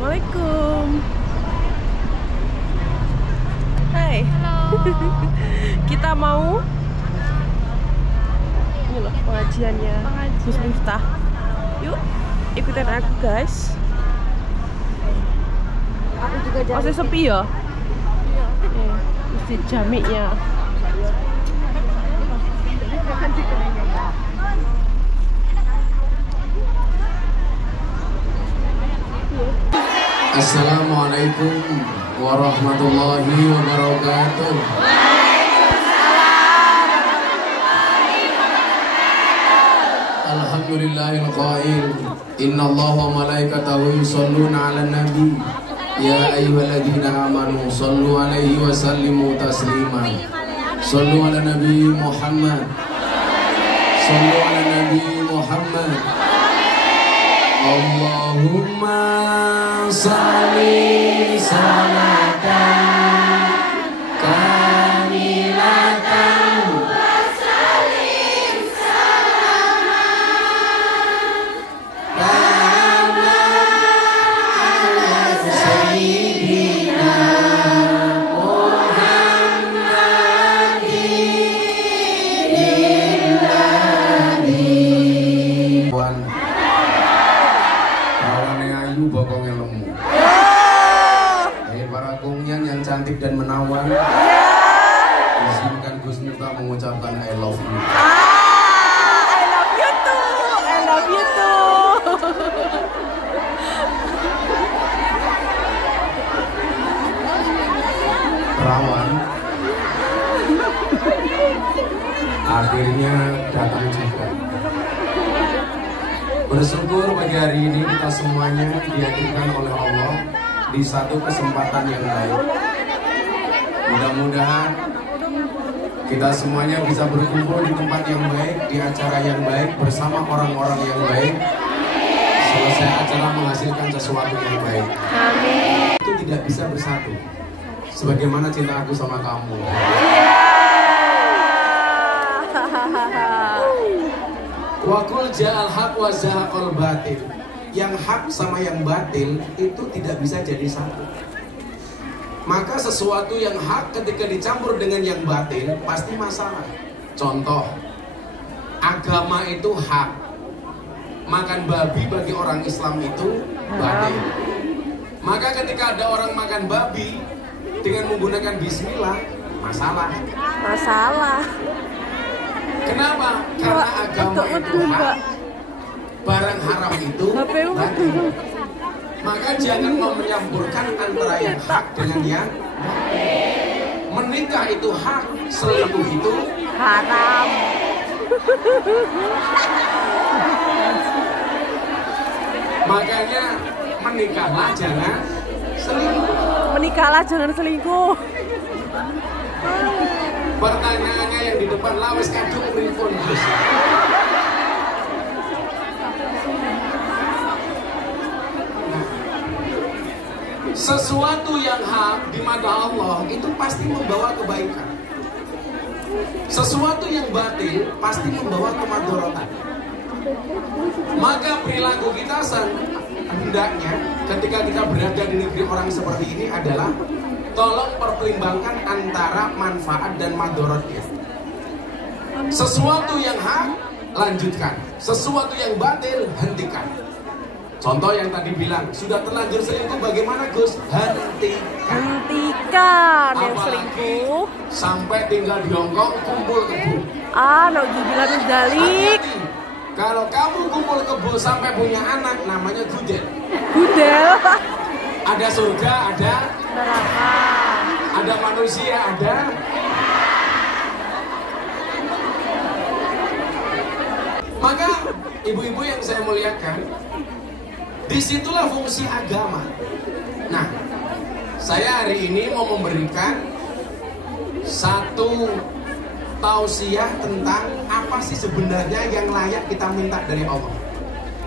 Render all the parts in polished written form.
Assalamualaikum. Hai. Halo. Kita mau ini loh pengajiannya Gus Miftah. Yuk, ikutin aku guys. Aku juga Masih sepi ya? Iya. Masjid Jami'nya. Assalamualaikum warahmatullahi wabarakatuh. Alhamdulillahil qail innallaha wa malaikatahu yusholluna 'alan nabi ya ayyuhalladzina amanu shollu 'alaihi wa sallimu taslima. Shollu 'alan nabi Muhammad. Shollu 'alan nabi Muhammad. Allahumma sholli salatan kamilatan wa sallim salaman kama ala sayyidina Muhammadin. Bokongnya lemu. Para kongnya yang cantik dan menawan. Izinkan Gus Miftah mengucapkan I love you. I love you too. I love you too. Perawan akhirnya datang juga. Bersyukur pagi hari ini kita semuanya dihadirkan oleh Allah di satu kesempatan yang baik. Mudah-mudahan kita semuanya bisa berkumpul di tempat yang baik, di acara yang baik, bersama orang-orang yang baik. Selesai acara menghasilkan sesuatu yang baik. Amin. Itu tidak bisa bersatu sebagaimana cinta aku sama kamu. Wakul ja'al haq wa zahaqal batil. Yang hak sama yang batil itu tidak bisa jadi satu. Maka sesuatu yang hak ketika dicampur dengan yang batil pasti masalah. Contoh, agama itu hak. Makan babi bagi orang Islam itu batil. Maka ketika ada orang makan babi dengan menggunakan bismillah, masalah. Masalah. Kenapa? Karena agama itu hak, barang haram itu batil. Maka jangan mau menyampurkan antara yang hak dengan yang batil. Menikah itu hak, selingkuh itu Haram. Makanya menikahlah jangan selingkuh. Menikahlah jangan selingkuh. Pertanyaannya yang di depan lawes kadung pripun Gus. Sesuatu yang hak di mata Allah itu pasti membawa kebaikan. Sesuatu yang batil pasti membawa kemadharatan. Maka perilaku kita hendaknya ketika kita berada di negeri orang seperti ini adalah tolong pertimbangkan antara manfaat dan madharatnya. Sesuatu yang hak, lanjutkan. Sesuatu yang batil, hentikan. Contoh yang tadi bilang, sudah terlanjur selingkuh bagaimana Gus? Hentikan. Hentikan yang Apalagi selingkuh. sampai tinggal di Hongkong, kumpul kebo. Nauzubillah min dzalik. Hati-hati. Kalau kamu kumpul kebo sampai punya anak, namanya gudel. Gudel. Ada surga, ada Neraka. ada manusia, ada. Maka ibu-ibu yang saya muliakan, disitulah fungsi agama. Nah, saya hari ini mau memberikan satu tausiah tentang apa sih sebenarnya yang layak kita minta dari Allah.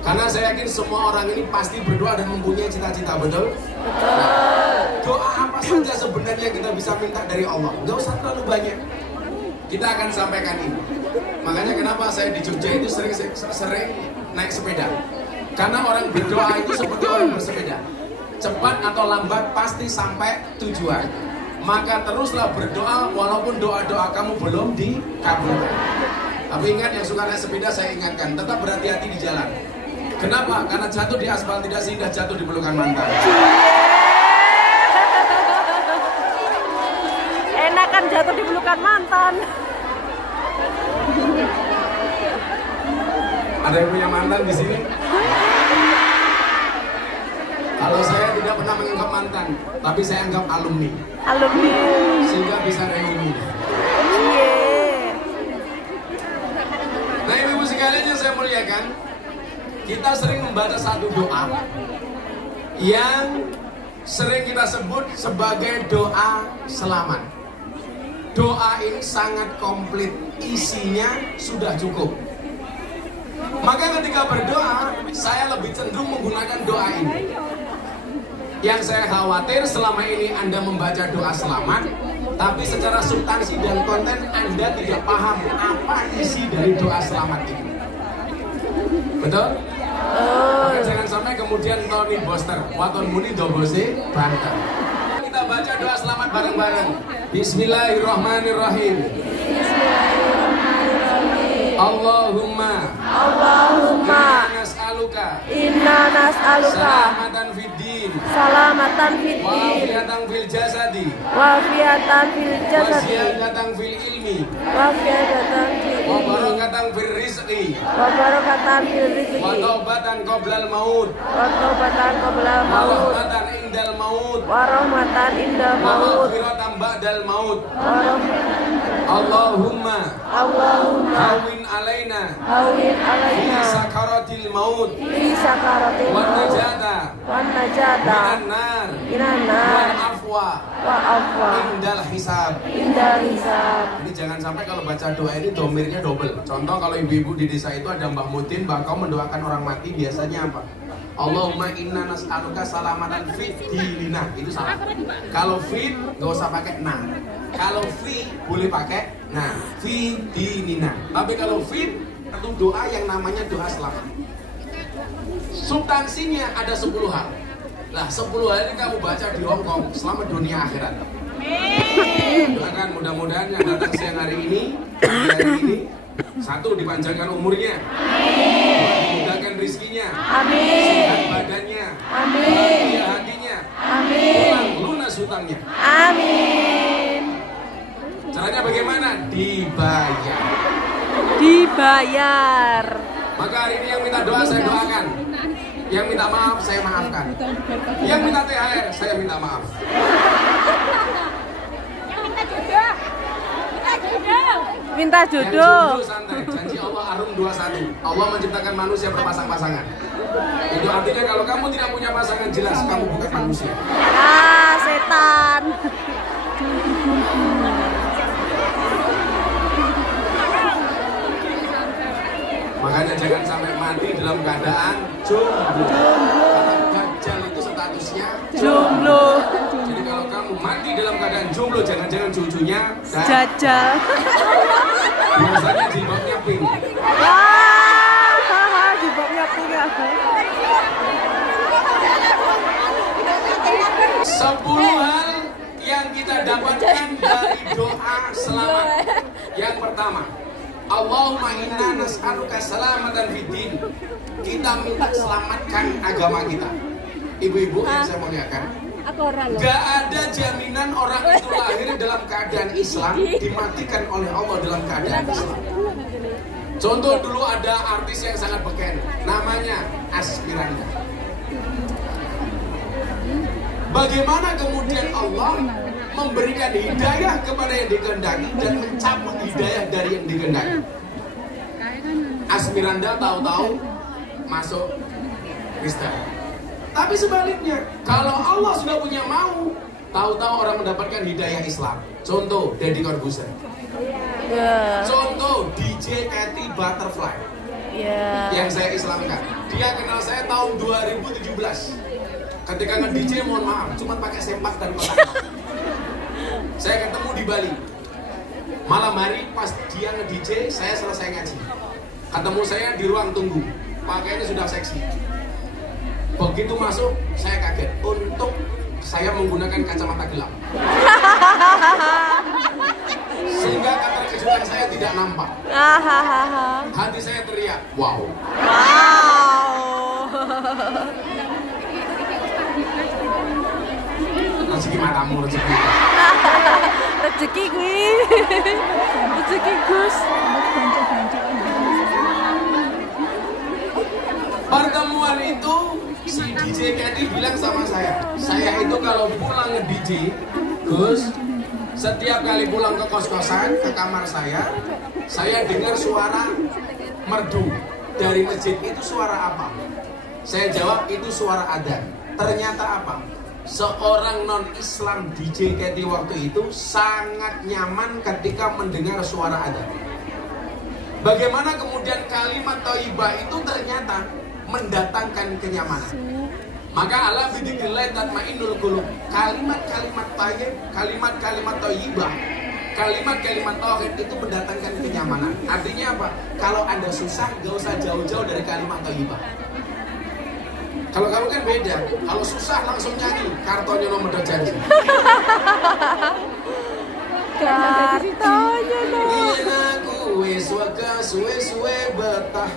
Karena saya yakin semua orang ini pasti berdoa dan mempunyai cita-cita, betul? Nah, doa apa saja sebenarnya kita bisa minta dari Allah? Gak usah terlalu banyak. Kita akan sampaikan ini. Makanya kenapa saya di Jogja itu sering naik sepeda. Karena orang berdoa itu seperti orang bersepeda. cepat atau lambat pasti sampai tujuan. Maka teruslah berdoa walaupun doa-doa kamu belum dikabulkan. Tapi ingat, yang suka naik sepeda saya ingatkan, tetap berhati-hati di jalan. Kenapa? Karena jatuh di aspal tidak seindah jatuh di pelukan mantan. Enakan jatuh di pelukan mantan. Ada yang punya mantan di sini? Kalau saya tidak pernah menganggap mantan, tapi saya anggap alumni. Alumni. Sehingga bisa reuni. Nah, ibu-ibu sekalian yang saya muliakan, kita sering membaca satu doa yang sering kita sebut sebagai doa selamat. Doa ini sangat komplit, isinya sudah cukup. Maka ketika berdoa, saya lebih cenderung menggunakan doa ini. Yang saya khawatir selama ini Anda membaca doa selamat, tapi secara substansi dan konten Anda tidak paham apa isi dari doa selamat ini. Betul? Maka jangan sampai kemudian Tony Boster, waton muni dobose banter. Kita baca doa selamat bareng-bareng. Bismillahirrahmanirrahim. Allahumma inna nas'aluka salamatan fid din wafiyatan fil jasadi wasiadatan fil ilmi wa barakatan fil rizqi wa taubatan qoblal maut wa rahmatan indal maut wa maghfiratan ba'dal maut. Allahumma hawin alaina fi sakaratil maut wa najata minan nar wa afwa indal hisab. Ini jangan sampai kalau baca doa ini domirnya double. Contoh kalau ibu-ibu di desa itu ada Mbah Mutin, Mbah Kau mendoakan orang mati biasanya apa? Allahumma inna nas'aluka salamatan fit dinina. Itu salah. Kalau fit nggak usah pakai na. Kalau fi boleh pakai nah, fi dinina. Tapi kalau fit itu doa yang namanya doa selamat. Substansinya ada 10 hal. Lah 10 hal ini kamu baca di Hongkong selama dunia akhirat. Doakan mudah-mudahan yang datang siang hari ini, satu dipanjangkan umurnya, dua dimudahkan rizkinya, sehat badannya, bahagia hatinya, pulang lunas hutangnya. Amin. Caranya bagaimana? Dibayar. Maka hari ini yang minta doa saya doakan, yang minta maaf saya maafkan, yang minta THR saya minta maaf. Minta jodoh. Yang jodoh santai, janji Allah Arum 21. Allah menciptakan manusia berpasang-pasangan. Itu artinya kalau kamu tidak punya pasangan, jelas kamu bukan manusia. Ah, setan. Makanya jangan sampai mati dalam keadaan jomblo. Karena Dajjal itu statusnya Jomblo. Jadi kalau kamu mati dalam keadaan jomblo, jangan-jangan cucunya Dajjal. Biasanya jilbabnya pink. Wah, jilbabnya pink aku. 10 hal yang kita dapatkan dari doa selamat. Yang pertama, Allahumma inna nas'aluka salamatan fid din. Kita minta selamatkan agama kita. Ibu-ibu yang saya muliakan, gak ada jaminan orang itu lahir dalam keadaan Islam, dimatikan oleh Allah dalam keadaan Islam. Contoh dulu ada artis yang sangat beken, namanya Asmiranda. Bagaimana kemudian Allah memberikan hidayah kepada yang dikehendaki dan mencabut hidayah dari yang dikehendaki. Asmiranda tahu-tahu masuk Kristen. Tapi sebaliknya, kalau Allah sudah punya mau, tahu-tahu orang mendapatkan hidayah Islam. Contoh Deddy Corbuzier. Contoh DJ Katy Butterfly. Yang saya Islamkan. Dia kenal saya tahun 2017. Ketika nge-DJ, mohon maaf, cuma pakai sempak dan kotak. Saya ketemu di Bali. Malam hari pas dia nge-DJ, saya selesai ngaji. Ketemu saya di ruang tunggu. Pakaiannya sudah seksi. Begitu masuk, saya kaget. Untung saya menggunakan kacamata gelap. Sehingga keterkejutan saya tidak nampak. Hati saya teriak, wow. Rezeki matamu, rezeki. Rezeki gue. Rezeki Gus. Pertemuan itu si DJ Candy bilang sama saya itu kalau pulang nge-DJ, Gus, setiap kali pulang ke kos-kosan, ke kamar saya dengar suara merdu dari masjid. Itu suara apa? Saya jawab, itu suara adzan. Ternyata apa? Seorang non-Islam DJ Candy waktu itu sangat nyaman ketika mendengar suara adzan. Bagaimana kemudian kalimat thayyibah itu ternyata mendatangkan kenyamanan. Maka ala bidzikrillah tatmainnul qulub. Kalimat-kalimat thayyib, kalimat-kalimat thayyibah, kalimat-kalimat tauhid itu mendatangkan kenyamanan. Artinya apa? Kalau Anda susah, gak usah jauh-jauh dari kalimat thayyibah. Kalau kamu kan beda. Kalau susah langsung nyanyi Kartonyo nomor janji. Kartonyo nomor. Wes waka suwe-suwe betah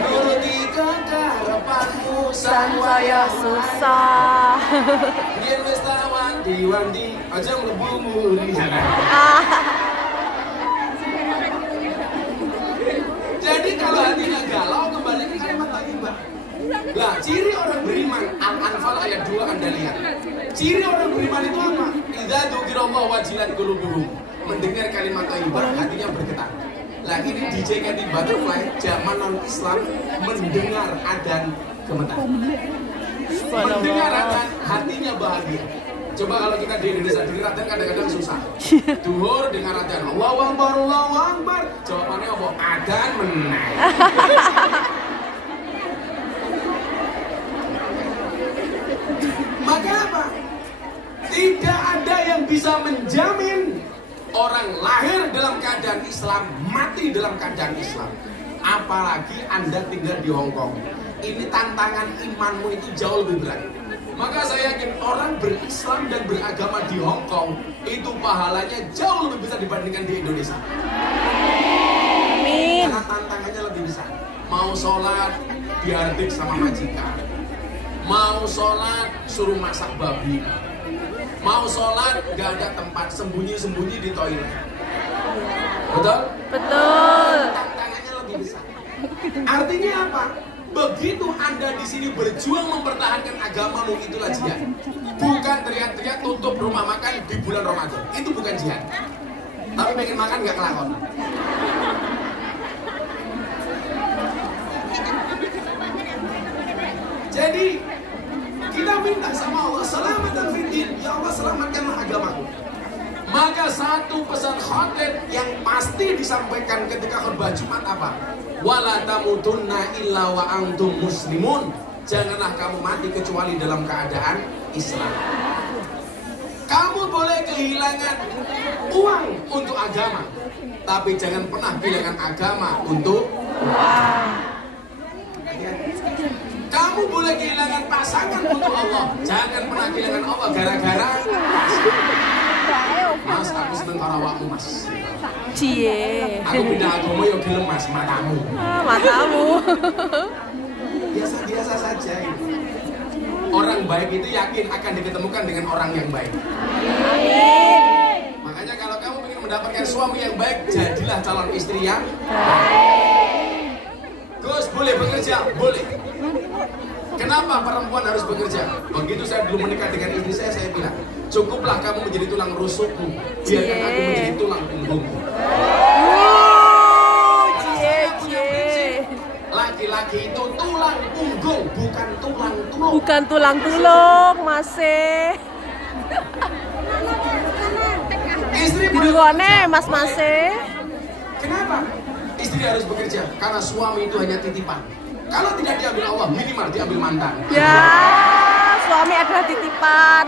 nuruti kekarepanmu sang wayah susah yen wis tak wanti-wanti aja mlebu muri. Jadi kalau hatinya galau kembali ke kalimat thayyibah. Lah, ciri orang beriman, Al-Anfal ayat 2 Anda lihat. Ciri orang beriman itu apa? Idza dzukirallahu wajilat qulubuhum. Mendengar kalimat thayyibah, hatinya bergetar. Lah ini DJ Candy Butterfly, zaman non-Islam, mendengar adzan gemetar. Mendengar adzan, hatinya bahagia. Coba kalau kita di Indonesia dengar adzan kadang-kadang susah. Duhur dengar adzan, Allahu Akbar, Allahu Akbar. Jawabannya apa? Adzan menang. Maka apa? Tidak ada yang bisa menjamin orang lahir dalam keadaan Islam, mati dalam keadaan Islam. Apalagi Anda tinggal di Hong Kong. Ini tantangan imanmu itu jauh lebih berat. Maka saya yakin orang berislam dan beragama di Hong Kong itu pahalanya jauh lebih besar dibandingkan di Indonesia. Amin. Karena tantangannya lebih besar. Mau sholat dihardik sama majikan. Mau sholat suruh masak babi. Mau sholat gak ada tempat, sembunyi-sembunyi di toilet. Betul? Betul. Tantangannya lebih besar. Artinya apa? Begitu Anda di sini berjuang mempertahankan agamamu, itulah jihad. Bukan teriak-teriak tutup rumah makan di bulan Ramadan. Itu bukan jihad. Tapi pengen makan gak kelakon. Jadi kita minta sama Allah selamatan fiddin. Ya Allah, selamatkanlah agamaku. Maka satu pesan khotib yang pasti disampaikan ketika khutbah Jumat apa? Wala tamutunna illa wa antum muslimun. Janganlah kamu mati kecuali dalam keadaan Islam. Kamu boleh kehilangan uang untuk agama, tapi jangan pernah kehilangan agama untuk uang. Kamu boleh kehilangan pasangan untuk Allah, jangan pernah kehilangan Allah gara-gara Mas, aku seneng karo awakmu, Mas. Cie. Aku pindah agama yo gelem, Mas, matamu. Matamu. Biasa-biasa saja itu. Orang baik itu yakin akan diketemukan dengan orang yang baik. Amin. Makanya kalau kamu ingin mendapatkan suami yang baik, jadilah calon istri yang baik. Gus, boleh bekerja? Boleh. Kenapa perempuan harus bekerja? Begitu saya dulu menikah dengan istri saya bilang, cukuplah kamu menjadi tulang rusukku, biarkan aku menjadi tulang punggungmu. Laki-laki itu tulang punggung, bukan tulang tulung. Bukan tulang tulung, Mase. Istri Dirungone, Mas Mase. Kenapa? Istri harus bekerja, karena suami itu hanya titipan. Kalau tidak diambil Allah, minimal diambil mantan. Ya, suami adalah titipan.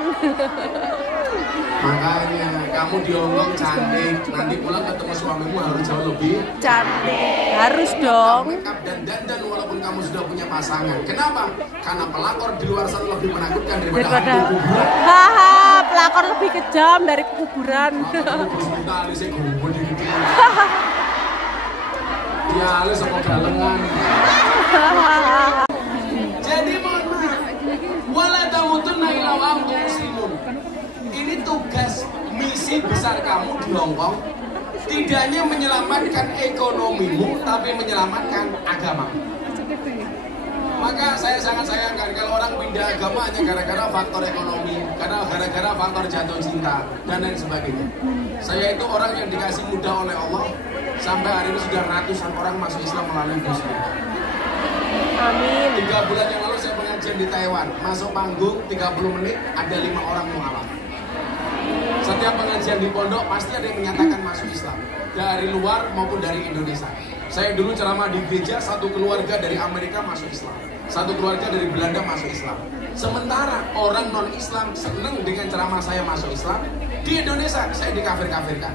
Makanya kamu di Hongkong cantik, nanti pulang ketemu suamimu harus jauh lebih cantik. Harus dong. make up dan dandan walaupun kamu sudah punya pasangan. Kenapa? Karena pelakor di luar sana lebih menakutkan daripada hantu kuburan. Haha, pelakor lebih kejam dari kuburan. Ya, lu sama galengan. Jadi mohon maaf, wala tamutunna illa wa antum muslimun. Ini tugas misi besar kamu di Hongkong. Tidak hanya menyelamatkan ekonomimu, tapi menyelamatkan agama. Maka saya sangat sayangkan kalau orang pindah agama hanya gara-gara faktor ekonomi, karena gara-gara faktor jatuh cinta dan lain sebagainya. Saya itu orang yang dikasih mudah oleh Allah, sampai hari ini sudah ratusan orang masuk Islam melalui Gus-Dur. Amin. 3 bulan yang lalu saya pengajian di Taiwan, masuk panggung 30 menit ada 5 orang mualaf. Setiap pengajian di pondok pasti ada yang menyatakan masuk Islam, dari luar maupun dari Indonesia. Saya dulu ceramah di gereja, satu keluarga dari Amerika masuk Islam, satu keluarga dari Belanda masuk Islam. Sementara orang non-Islam senang dengan ceramah saya masuk Islam, di Indonesia saya dikafir-kafirkan.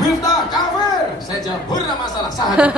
Miftah kafir, saya jawab, "Hurra masalah, sahabat."